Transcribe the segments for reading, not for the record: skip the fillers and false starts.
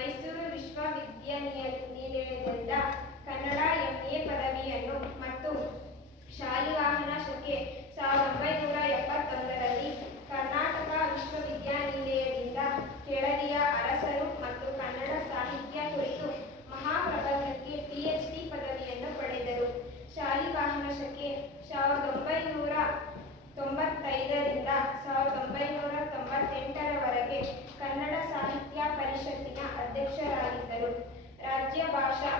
Mysuru ವಿಶ್ವವಿದ್ಯಾನಿಲಯದಿಂದ Kannada MA ಪದವಿಯನ್ನು ಮತ್ತು ಶಾಲಿವಾಹನ ಶಕೆ 1971ರಲ್ಲಿ ಕರ್ನಾಟಕ ವಿಶ್ವವಿದ್ಯಾನಿಲಯದಿಂದ ಕೆಳದಿಯ ಅರಸರು ಮತ್ತು ಕನ್ನಡ ಸಾಹಿತ್ಯ ಕುರಿತು ಮಹಾಪ್ರಬಂಧಕ್ಕೆ PhD ಪದವಿಯನ್ನು ಪಡೆದರು. ಶಾಲಿವಾಹನ ಶಕೆ 1995ರಿಂದ 1998ರವರೆಗೆ ಕನ್ನಡ ಸಾಹಿತ್ಯ ಪರಿಷತ್ತಿನ ಅಧ್ಯಕ್ಷರಾಗಿದ್ದರು. ರಾಜ್ಯ ಭಾಷಾ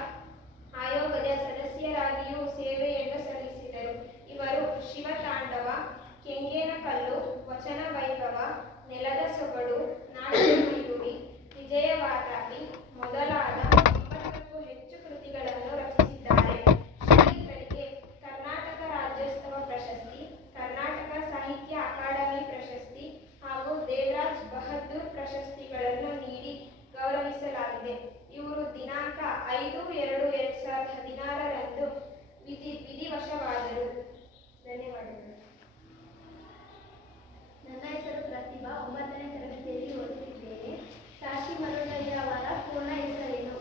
ಆಯೋಗದ ಸದಸ್ಯರಾಗಿಯೂ ಸೇವೆಯನ್ನು ಸಲ್ಲಿಸಿದರು. ಇವರು ಶಿವತಾಂಡವ, ಕೆಂಗೇನಕಲ್ಲು, ವಚನ ವೈಭವ, ನೆಲದ ಸೊಗಡು, ನಾಟಕ ಮಯೂರಿ, ವಿಜಯವಾತಾಪಿ ಮೊದಲಾದ 90ಕ್ಕೂ ಹೆಚ್ಚು ಕೃತಿಗಳನ್ನು ರಚಿಸಿದ್ದಾರೆ. ಶ್ರೀಗಳಿಗೆ ಕರ್ನಾಟಕ ರಾಜ್ಯೋತ್ಸವ ಪ್ರಶಸ್ತಿ, ಕರ್ನಾಟಕ ಸಾಹಿತ್ಯ ಅಕಾಡೆಮಿ ಪ್ರಶಸ್ತಿ ಹಾಗೂ ದೇವರಾಜ್ ಬಹದ್ದೂರ್ ಪ್ರಶಸ್ತಿಗಳನ್ನು ನೀಡಿ ಗೌರವಿಸಲಾಗಿದೆ. ಇವರು ದಿನಾಂಕ 5/2/2016ರಂದು ವಿಧಿವಶವಾದರು. ಧನ್ಯವಾದಗಳು. ನನ್ನ ಹೆಸರು ಪ್ರತಿಭಾ. 9ನೇ ತರಗತಿಯಲ್ಲಿ ಓದುತ್ತಿದ್ದೇನೆ. ಸಾಶಿ ಮರುಳಯ್ಯ ಅವರ ಪೂರ್ಣ ಹೆಸರೇನು?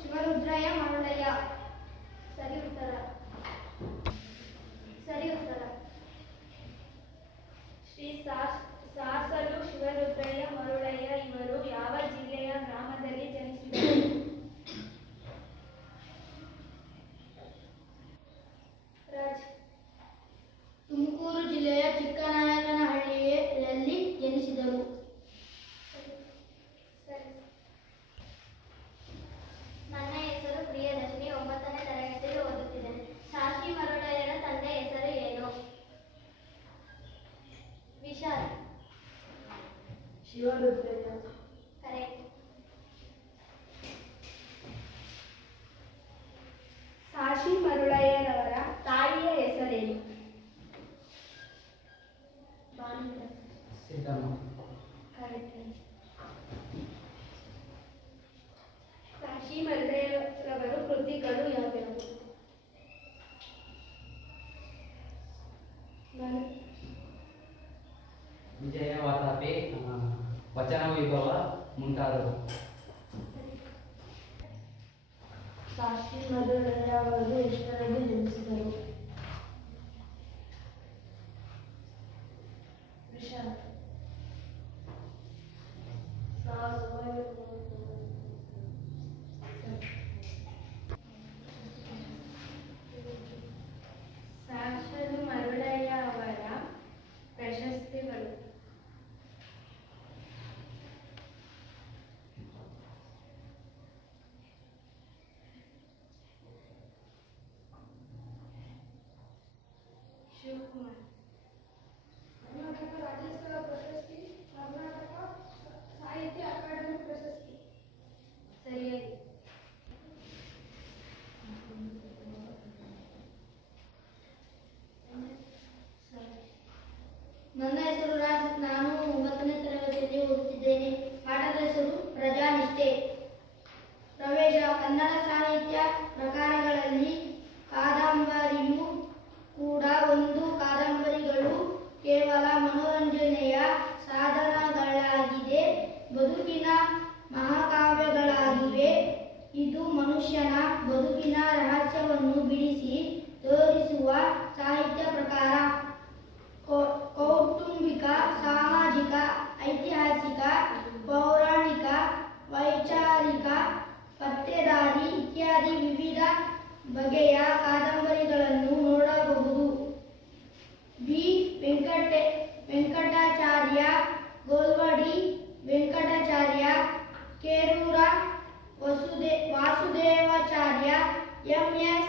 ಶಿವರುದ್ರಯ್ಯ ಮರುಳಯ್ಯ. ಸರಿ ಉತ್ತರ. ಶ್ರೀ ಸಾಸಲು ಶಿವರುದ್ರಯ್ಯ ಮರುಳಯ್ಯ ಇವರು ಯಾವ ಜಿಲ್ಲೆಯ ಗ್ರಾಮದಲ್ಲಿ ಜನಿಸಿದರು? ತುಮಕೂರು ಜಿಲ್ಲೆಯ ಚಿಕ್ಕನಾಯಕನಹಳ್ಳಿಯಲ್ಲಿ ಜನಿಸಿದರು. ನನ್ನ ಹೆಸರು ಪ್ರಿಯದರ್ಶಿನಿ. 9ನೇ ತರಗತಿಯಲ್ಲಿ ಓದುತ್ತಿದ್ದೇನೆ. ಸಾಶಿ ಮರುಳಯ್ಯನ ತಂದೆ ಹೆಸರು ಏನು? ವಿಶಾಲ್. ಶಿವರುದ್ರಯ್ಯ. ಕರೆಕ್ಟ್. ಸಾಶಿ ಮರುಳಯ್ಯನವರ ತಾಯಿಯ ಹೆಸರೇನು? ಕರೆಕ್ಟ್. ಸಾಶಿ ಮರುಳಯ್ಯರವರು ಕೃತಿಗಳು ಯಾವ್ಯಾವು? ವಿಜಯವಾತಾಪಿ, ವಚನ ವೈಭವ ಮುಂತಾದವು. ಸಾಶಿ ಮರುಳಯ್ಯ ಅವರು ಎಷ್ಟರಲ್ಲಿ ಜನಿಸಿದರು? ವಿಶಾಲ್. ಸಾಶಿ ಮರುಳಯ್ಯ ಅವರ ಪ್ರಶಸ್ತಿಗಳು. ಶಿವಕುಮಾರ್. ಕರ್ನಾಟಕ ರಾಜ್ಯೋತ್ಸವ ಪ್ರಶಸ್ತಿ, ಕರ್ನಾಟಕ ಸಾಹಿತ್ಯ ಅಕಾಡೆಮಿ ಪ್ರಶಸ್ತಿ. ಸರಿಯಾಗಿ. ನನ್ನ ಹೆಸರು ರಾಜ್. ನಾನು 9ನೇ ತರಗತಿಯಲ್ಲಿ ಓದುತ್ತಿದ್ದೇನೆ. ಪಾಠದ ಹೆಸರು ಪ್ರಜಾನಿಷ್ಠೆ. ಪ್ರವೇಶ. ಕನ್ನಡ ಸಾಹಿತ್ಯ ಪ್ರಕಾರಗಳಲ್ಲಿ ಕಾದಂಬರಿಯೂ ಕೂಡ ಒಂದು. ಕಾದಂಬರಿಗಳು ಕೇವಲ ಮನೋರಂಜನೆಯ ಸಾಧನಗಳಾಗಿದೆ, ಬದುಕಿನ ಮಹಾಕಾವ್ಯಗಳಾಗಿವೆ. ಇದು ಮನುಷ್ಯನ ಬದುಕಿನ ರಹಸ್ಯವನ್ನು ಬಿಡಿಸಿ ತೋರಿಸುವ ಸಾಹಿತ್ಯ ಪ್ರಕಾರ. ಕೌಟುಂಬಿಕ, ಸಾಮಾಜಿಕ, ಐತಿಹಾಸಿಕ, ಪೌರಾಣಿಕ, ವೈಚಾರಿಕ, ಪತ್ತೇದಾರಿ ಇತ್ಯಾದಿ ವಿವಿಧ ಬಗೆಯ ಕಾದಂಬರಿಗಳನ್ನು ನೋಡಬಹುದು. B. Venkatacharya, Golwadi Venkatacharya, Kerur Vasudevacharya, MS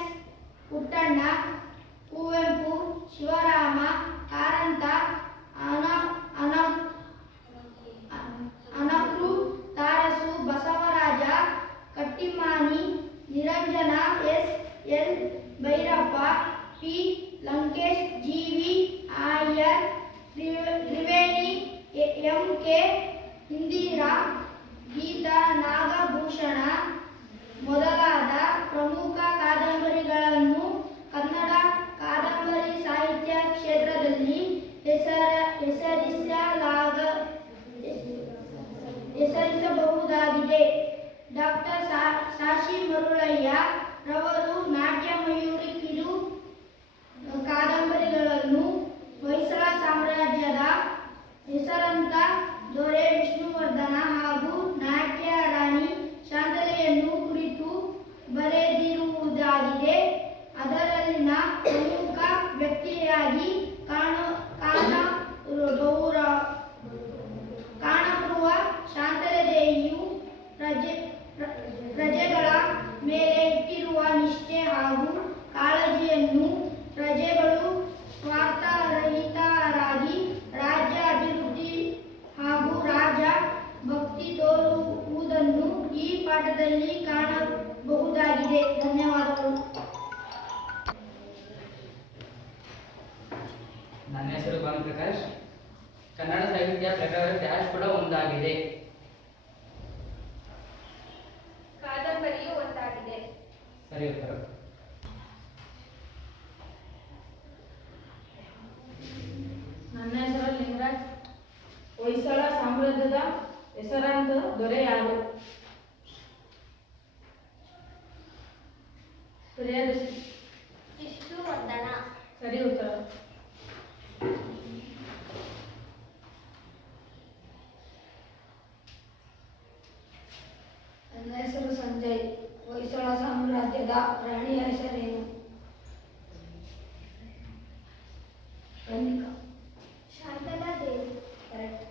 Puttanna, Kuvempu, Shivarama Karanth, Anakru Tarasu, Basavaraja Kattimani, Niranjana, SL Bhyrappa, P. Lankesh, GV Iyer, Triveni, MK Indira, Geetha Nagabhushana ಮೊದಲಾದ ಪ್ರಮುಖ ಕಾದಂಬರಿಗಳನ್ನು ಕನ್ನಡ ಕಾದಂಬರಿ ಹಾಗೂ ಕಾಳಜಿಯನ್ನು ಪ್ರಜೆಗಳು ಸ್ವಾರ್ಥರಹಿತರಾಗಿ ರಾಜ್ಯ ಅಭಿವೃದ್ಧಿ ಹಾಗೂ ರಾಜ ಭಕ್ತಿ ತೋರುವುದನ್ನು ಈ ಪಾಠದಲ್ಲಿ ಕಾಣಬಹುದಾಗಿದೆ. ಧನ್ಯವಾದಗಳು. ನನ್ನ ಹೆಸರು ಭಾನುಪ್ರಕಾಶ್. ಕನ್ನಡ ಸಾಹಿತ್ಯ ಪ್ರಕಾರ ಡ್ಯಾಶ್ ಕೂಡ ಒಂದಾಗಿದೆ. ಕಾದಂಬರಿಯು ಒಂದಾಗಿದೆ. ಸರಿ ಉತ್ತರ. ನನ್ನ ಹೆಸರು ಲಿಂಗರಾಜ್. ಹೊಯ್ಸಳ ಸಾಮ್ರಾಜ್ಯದ ಹೆಸರಾಂತ ದೊರೆ ಯಾರು? ಪ್ರಿಯದರ್ಶಿನಿ. ವಿಷ್ಣುವರ್ಧನ. ಸರಿ ಉತ್ತರ. ನನ್ನ ಹೆಸರು ಸಂಜಯ್. ಹೊಯ್ಸಳ ಸಾಮ್ರಾಜ್ಯದ ರಾಣಿಯ ಹೆಸರೇನು? ರಮಿಕಾ. ಶಾಂತಲಾ ದೇವಿ. ಕರೆಕ್ಟ್.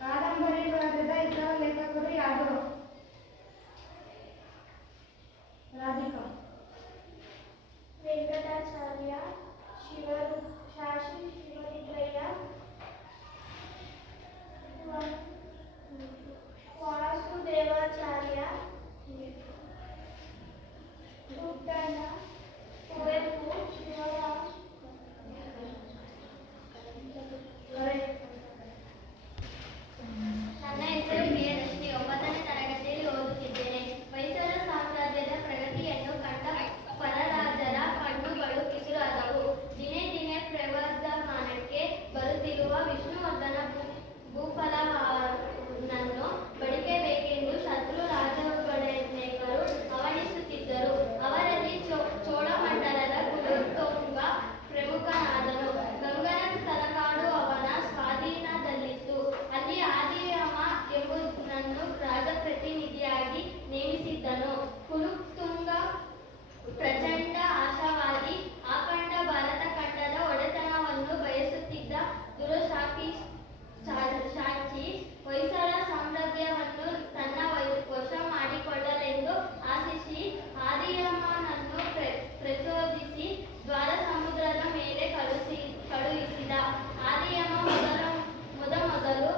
ಕಾದಂಬರಿ ಬರೆದ ಇತರ ಲೇಖಕರು ಯಾರು? ರಾಧಿಕಾ. ವೆಂಕಟಾಚಾರ್ಯ, ಶಾಶಿ ಶಿವರುದ್ರಯ್ಯ, ವಾಸುದೇವಾಚಾರ್ಯ, ಗುಡ್ಡಣ್ಣ, ಕುವೆಂಪು, ಶಿವರಾಮ್. ನನ್ನ ಹೆಸರು ಪ್ರಿಯದರ್ಶಿನಿ. 9ನೇ ತರಗತಿಯಲ್ಲಿ ಓದುತ್ತಿದ್ದೇನೆ. ಹೊಯ್ಸಳ ಸಾಮ್ರಾಜ್ಯದ ಪ್ರಗತಿಯನ್ನು ಕಂಡ ಪರರಾಜರ ಕಣ್ಣುಗಳು ಕಿಸುರಾದವು. ದಿನೇ ದಿನೇ ಪ್ರವರ್ಧಮಾನಕ್ಕೆ ಬರುತ್ತಿರುವ ವಿಷ್ಣುವರ್ಧನ ಭೂಫಲನನ್ನು ಬಡಿಸಬೇಕೆಂದು ಶತ್ರು ರಾಜಗಳೆನೆಕರು ಹವಣಿಸುತ್ತಿದ್ದರು. ಅವರಲ್ಲಿ ಚೋಳಮಂಡಲದ ಕುಲೋತ್ತುಂಗ ಪ್ರಮುಖನಾದನು. ಗಂಗನ ತಲಕಾಡು ಅವನ ಸ್ವಾಧೀನದಲ್ಲಿತ್ತು. ಅಲ್ಲಿ ಆದಿಯಮ ಎಂಬುದನ್ನು ರಾಜಪ್ರತಿನಿಧಿಯಾಗಿ ನೇಮಿಸಿದ್ದನು. ಕುಲೋತ್ತುಂಗ ಪ್ರಚಂಡ ಆಶಾವಾದಿ, ಅಖಂಡ ಭಾರತ ಖಂಡದ ಒಡೆತನವನ್ನು ಬಯಸುತ್ತಿದ್ದ ದುರಶಾಕ್ಷಿ ಹೊಯ್ಸಳ ಸಾಮ್ರಾಜ್ಯವನ್ನು ತನ್ನ ವಶ ಮಾಡಿಕೊಳ್ಳಲೆಂದು ಆಶಿಸಿ ಆದಿಯಮನನ್ನು ಪ್ರಚೋದಿಸಿ ದ್ವಾರಸಮುದ್ರದ ಮೇಲೆ ಕಳುಹಿಸಿದ. ಆದಿಯಮ ಮೊದಲು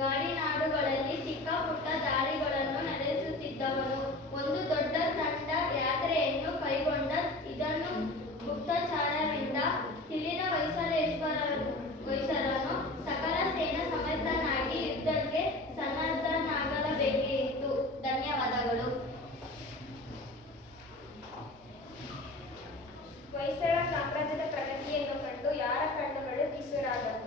ಗಾಡಿನಾಡುಗಳಲ್ಲಿ ಚಿಕ್ಕ ಪುಟ್ಟ ದಾಳಿಗಳನ್ನು ನಡೆಸುತ್ತಿದ್ದವನು. ಒಂದು ದೊಡ್ಡ ತಂಡ ಯಾತ್ರೆಯನ್ನು ಕೈಗೊಂಡ. ಇದನ್ನು ಗುಪ್ತಚಾರರಿಂದ ತಿಳಿದ ಹೊಯ್ಸಳನು ಸಕಲ ಸೇನಾ ಸಮೇತನಾಗಿ ಯುದ್ಧಕ್ಕೆ ಸನ್ನದ್ಧನಾಗಲೇಬೇಕಿತ್ತು. ಧನ್ಯವಾದಗಳು. ಹೊಯ್ಸಳ ಸಾಮ್ರಾಜ್ಯದ ಪ್ರಗತಿಯನ್ನು ಕಂಡು ಯಾರ ಕಣ್ಣುಗಳು ಕಿಸುರಾದವು?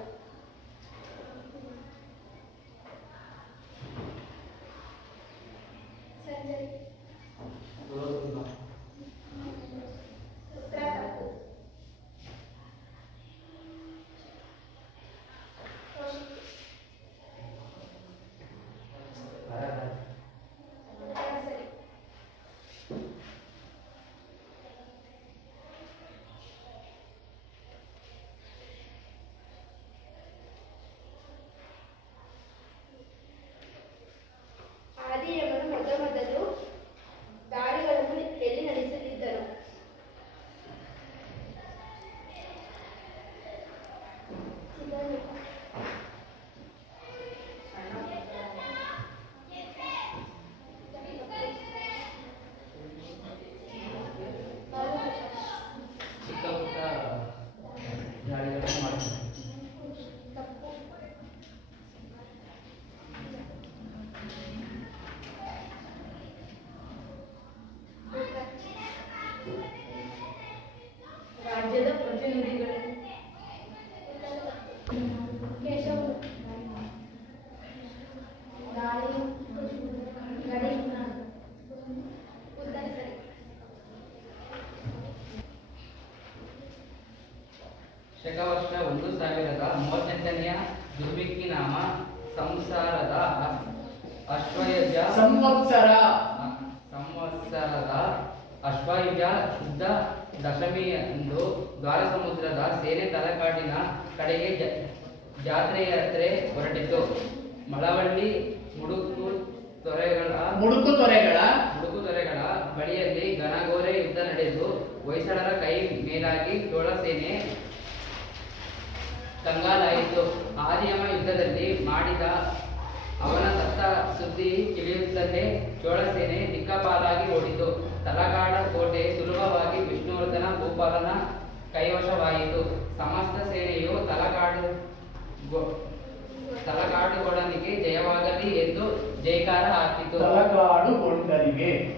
ಸಂಜಯ್. ಉತ್ತರ ತಪ್ಪು. ಉತ್ತರ ಸರಿ. ಆದಿಯಮನು ಮೊದಲು ದಾಳಿಗಳನ್ನು ಎಲ್ಲಿ ನಡೆಸುತ್ತಿದ್ದರು? ಚಿಕ್ಕ ಪುಟ್ಟ ದಾಳಿಗಳನ್ನು ಮಾಡ್ತಾರೆ. ತಪ್ಪು. ರಾಜ್ಯದ ಪ್ರತಿನಿಧಿಗಳು. ಕೇಶವ. ದಾಳಿ ಗಡಿ. ಉತ್ತರ ಸರಿ. ಶಕವರ್ಷ 1038ನೆಯ ದುರ್ಭಿಕ್ಷಿ ನಾಮ ಸಂಸಾರದ ಅಶ್ವಯುಜ ಸಂವತ್ಸರದ ಅಶ್ವಯುಜ ಶುದ್ಧ ದಶಮಿಯಂದು ದ್ವಾರಸಮುದ್ರದ ಸೇನೆ ತಲಕಾಡಿನ ಕಡೆಗೆ ಜಾತ್ರೆಯಾತ್ರೆ ಹೊರಟಿತು. ಮಳವಳ್ಳಿ ಮುಡುಕುತೊರೆಗಳ ಬಳಿಯಲ್ಲಿ ಘನಘೋರ ಯುದ್ಧ ನಡೆದು ಹೊಯ್ಸಳರ ಕೈ ಮೇಲಾಗಿ ಚೋಳ ಸೇನೆ ಕಂಗಾಲಾಯಿತು. ಆದಿಯಮ ಯುದ್ಧದಲ್ಲಿ ಮಾಡಿದ ಅವನ ಸತ್ತ ಸುದ್ದಿ ತಿಳಿಯುತ್ತಲೇ ಚೋಳ ಸೇನೆ ದಿಕ್ಕಾಪಾಲಾಗಿ ಓಡಿತು. ತಲಕಾಡ ಕೋಟೆ ಸುಲಭವಾಗಿ ವಿಷ್ಣುವರ್ಧನ ಭೂಪಾಲನ ಕೈವಶವಾಯಿತು. ಸಮಸ್ತ ಸೇನೆಯು ತಲಕಾಡುಗೊಡನಿಗೆ ಜಯವಾಗಲಿ ಎಂದು ಜೈಕಾರ ಹಾಕಿತು.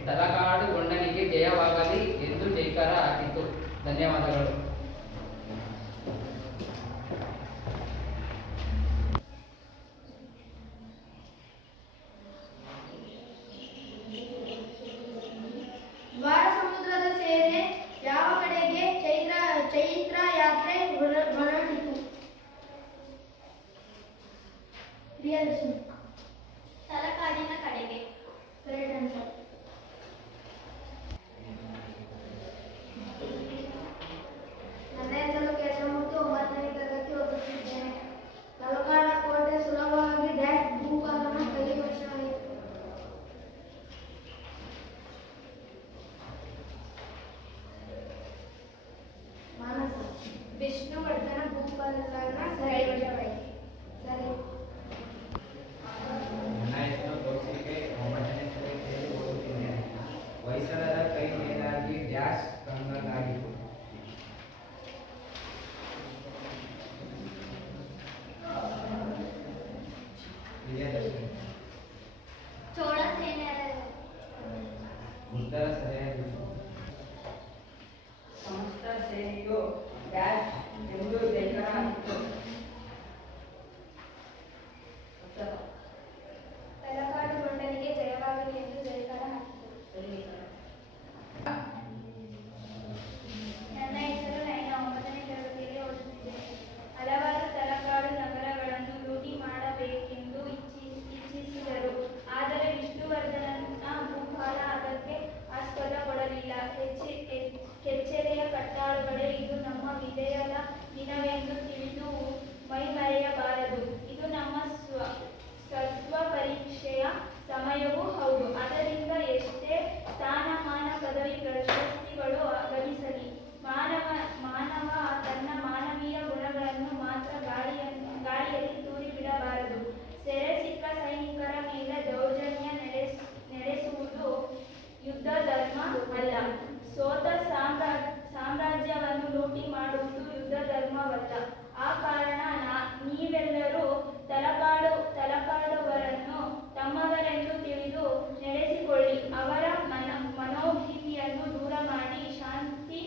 ತಲಕಾಡುಗೊಂಡನಿಗೆ ಜಯವಾಗಲಿ ಎಂದು ಜೈಕಾರ ಹಾಕಿತು. ಧನ್ಯವಾದಗಳು. ದ್ವಾರಸಮುದ್ರದ ಸೇನೆ ಯಾವ ಕಡೆಗೆ ಚೈತ್ರ ಯಾತ್ರೆ ಹೊರಟಿತು? ಪ್ರಿಯದರ್ಶಿನಿ. ತಲಕಾಡಿನ ಕಡೆಗೆ. Correct answer. ನನ್ನ ಹೆಸರು ಕೇಶವಮೂರ್ತಿ, 9ನೇ ತರಗತಿ ಓದುತ್ತಿದ್ದೇನೆ. ತಲಕಾಡ ಕೋಟೆ ಸುಲಭವಾಗಿ ಡ್ಯಾಶ್ ಭೂಪಾಲನ ಕೈವಶವಾಯಿತು. ಮಾನಸ. ವಿಷ್ಣುವರ್ಧನ ಭೂಪಾಲನ ಕೈವಶವಾಯಿತು. ಸರಿ. ನನ್ನ ಹೆಸರು ಕೌಶಿಕೆ, 9ನೇ ತರಗತಿಯಲ್ಲಿ ಓದುತ್ತಿದ್ದೇನೆ. ಹೊಯ್ಸಳರ ಕೈ ಮೇಲಾಗಿ ಡ್ಯಾಶ್ ಕಂಗಾಲಾಯಿತು. ಚೋಳ ಸೇನೆ ಉತ್ತರ ಸರಿಯಾಗಿತ್ತು. ಸಮಸ್ತ ಸೇನೆಯು ಡ್ಯಾಶ್ ಎಂದು ಜೈಕಾರ ಹಾಕಿತು. ತಲಕಾಡುಗೊಂಡನಿಗೆ ಜಯವಾಗಲಿ ಎಂದು ಜೈಕಾರ ಹಾಕಿತು. ನನ್ನ ಹೆಸರು ನೈನಾ, 9ನೇ ತರಗತಿಯಲ್ಲಿ ಓದುತ್ತಿದ್ದೇನೆ. ಹಲವಾರು ತಲಕಾಡು ನಗರಗಳನ್ನು ಲೂಟಿ ಮಾಡಬೇಕೆಂದು ಇಚ್ಛಿಸಿದರು. ಆದರೆ ವಿಷ್ಣುವರ್ಧನನ ಭೂಪಾಲ ಅದಕ್ಕೆ ಆಸ್ಪದ ಕೊಡಲಿಲ್ಲ. ಕೆಚ್ಚೆದೆಯ ಕಟ್ಟಾಳುಗಳೇ, ಇದು ನಮ್ಮ ವಿಜಯದ ದಿನವೆಂದು ತಿಳಿದು ಮೈಮರೆಯಬಾರದು. ಇದು ನಮ್ಮ ಸತ್ವ ಪರೀಕ್ಷೆಯ ಸಮಯವೂ ಹೌದು. ಅದರಿಂದ ಎಷ್ಟೇ ಸ್ಥಾನಮಾನ ಪದವಿ ಪ್ರಶಸ್ತಿಗಳು ಗಳಿಸಲಿ, ಮಾನವ ತನ್ನ ಮಾನವೀಯ ಗುಣಗಳನ್ನು ಮಾತ್ರ ಗಾಳಿಯಲ್ಲಿ ತೂರಿ ಬಿಡಬಾರದು. ಸೆರೆ ಸಿಕ್ಕ ಸೈನಿಕರ ಮೇಲೆ ದೌರ್ಜನ್ಯ ನಡೆಸುವುದು ಯುದ್ಧ ಧರ್ಮ ಅಲ್ಲ. ಸೋತ ಸಾಮ್ರಾಜ್ಯವನ್ನು ಲೂಟಿ ಮಾಡುವುದು ಯುದ್ಧ ಧರ್ಮವಲ್ಲ. ಆ ಕಾರಣ ನೀವೆಲ್ಲರೂ ತಲಕಾಡುವರನ್ನು ತಮ್ಮವರೆಂದು ತಿಳಿದು ನಡೆಸಿಕೊಳ್ಳಿ. ಅವರ ಮನೋಭೀತಿಯನ್ನು ದೂರ ಮಾಡಿ ಶಾಂತಿ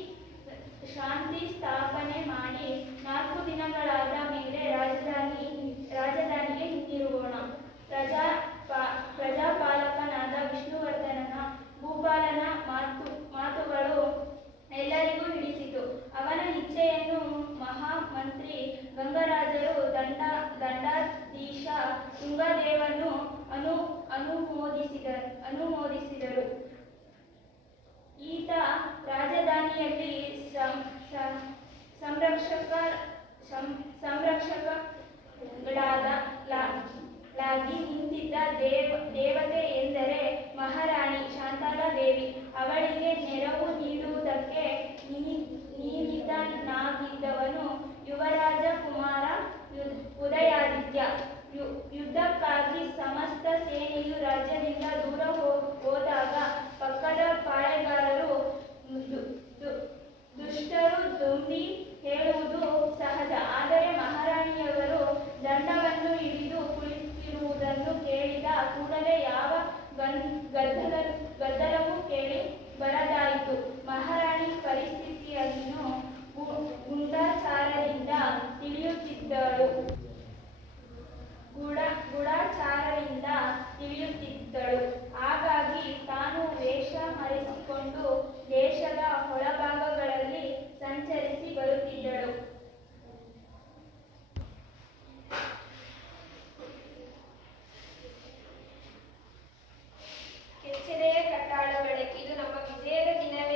ಸ್ಥಾಪನೆ ಮಾಡಿ 4 ದಿನಗಳಾದ ಮೇಲೆ ರಾಜಧಾನಿಗೆ ಹಿಂದಿರುಗೋಣ. ಪ್ರಜಾಪಾಲಕನಾದ ವಿಷ್ಣುವರ್ಧನನ ಭೂಪಾಲನ ಮಾತುಗಳು ಎಲ್ಲರಿಗೂ ಹಿಡಿಸಿತು. ಅವನ ಇಚ್ಛೆಯನ್ನು ಮಹಾಮಂತ್ರಿ ಗಂಗರಾಜರು ದಂಡಾಧೀಶ ತುಂಗದೇವನು ಅನುಮೋದಿಸಿದರು. ಈತ ರಾಜಧಾನಿಯಲ್ಲಿ ಸಂರಕ್ಷಕಳಾಗಿ ನಿಂತಿದ್ದ ದೇವತೆ ಎಂದರೆ ಮಹಾರಾಣಿ ಶಾಂತಲಾದೇವಿ. ಅವಳಿಗೆ ನೆರವು ನೀಡುವುದಕ್ಕೆ ನಿಯಮಿತನಾಗಿದ್ದವನು ಯುವರಾಜ ಕುಮಾರ ಉದಯಾದಿತ್ಯ. ಯುದ್ಧಕ್ಕಾಗಿ ಸಮಸ್ತ ಸೇನೆಯು ರಾಜ್ಯದಿಂದ ದೂರ ಹೋದಾಗ ಪಕ್ಕದ ಪಾಳೆಗಾರರು ದುಷ್ಟರು ದುಂಬಿ ಹೇಳುವುದು ಸಹಜ. ಆದರೆ ಮಹಾರಾಣಿಯವರು ದಂಡವನ್ನು ಹಿಡಿದು ಕುಳಿತಿರುವುದನ್ನು ಕೇಳಿದ ಕೂಡಲೇ ಯಾವ ಗದ್ದಲವೂ ಕೇಳಿ ಬರದಾಯಿತು. ಮಹಾರಾಣಿ ಪರಿಸ್ಥಿತಿಯನ್ನು ಗೂಢಚಾರರಿಂದ ತಿಳಿಯುತ್ತಿದ್ದಳು. ಹಾಗಾಗಿ ತಾನು ವೇಷ ಮರೆಸಿಕೊಂಡು ದೇಶದ ಒಳಭಾಗಗಳಲ್ಲಿ ಸಂಚರಿಸಿ ಬರುತ್ತಿದ್ದಳು. ಕೆಚ್ಚೆದೆಯ ಕಟ್ಟಾಳುಗಳೇ, ಇದು ನಮ್ಮ ವಿಜಯದ ದಿನವೇ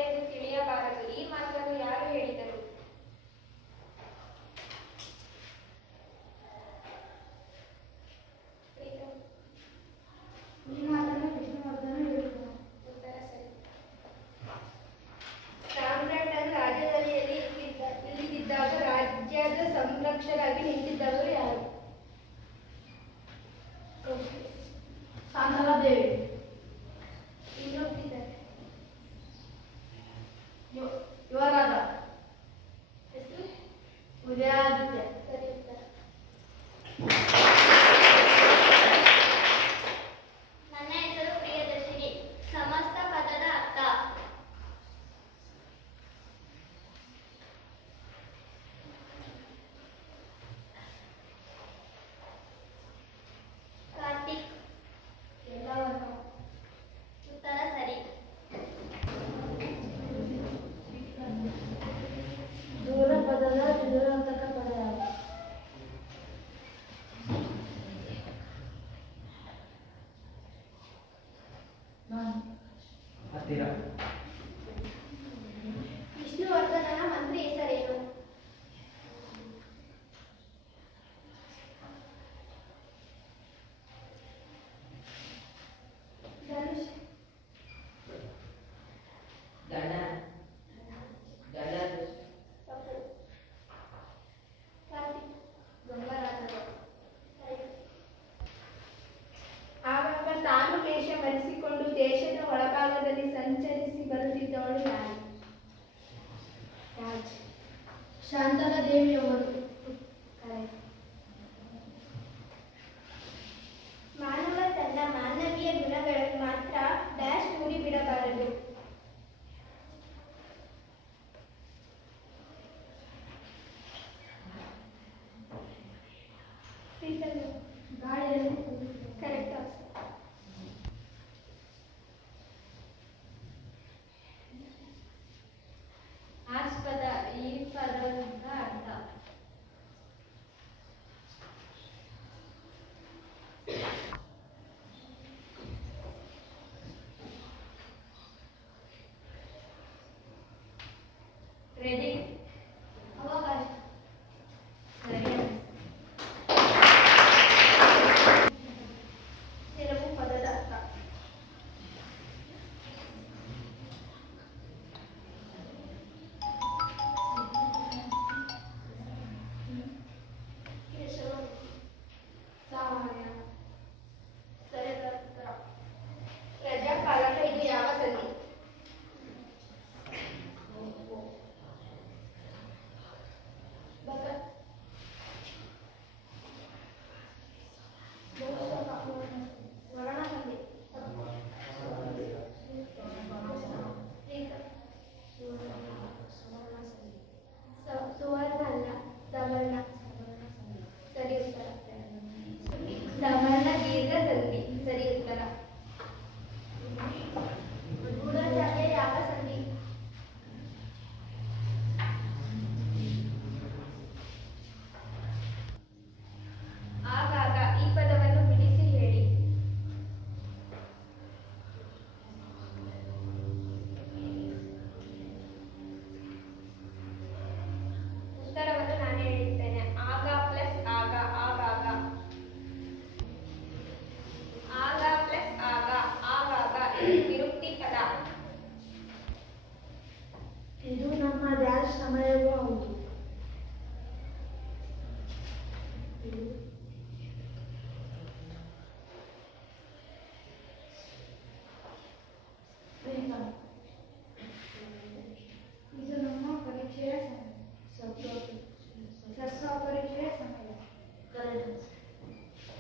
ಗಾಳಿಯಲ್ಲಿ ಕರೆಕ್ಟ್. ಆಸ್ಪದ ಈ ಪದದ ಅರ್ಥ ಕ್ರೆಡಿಟ್ ಅವಕಾಶ ಸರಿ. ಕೆಲವು ಪದದ ಅರ್ಥ. ಸಾಮಾನ್ಯ. ಸರಿಯಾದ ಉತ್ತರ. ರಜಾಕಾಲಕ ಇದು ಯಾವ ಸಂಧಿ? ವರ್ಣ ಸಂಧಿ. ಸುವರ್ಣ ಅಲ್ಲ, ಸವರ್ಣ. ಸರಿ ಉತ್ತರ. ಸವರ್ಣ ದೀರ್ಘ ಸಂಧಿ. ಸರಿ ಉತ್ತರ. ಗೂಢಚಾರ್ಯ ಯಾವ ಸಂಧಿ? ಆಗಾಗ ಈ ಪದವನ್ನು ಬಿಡಿಸಿ ಹೇಳಿ. ಉತ್ತರವನ್ನು ನಾನು ಹೇಳುತ್ತೇನೆ. ಆಗ ಪ್ಲಸ್ ಆಗ, ಆಗಾಗ. ಆಗ ಪ್ಲಸ್ ಆಗ, ಆಗಾಗ. ಇದು ವಿರುಕ್ತಿ ಪದ. ಇದು ನಮ್ಮ ಡ್ಯಾಶ್ ಸಮಯವೂ ಹೌದು.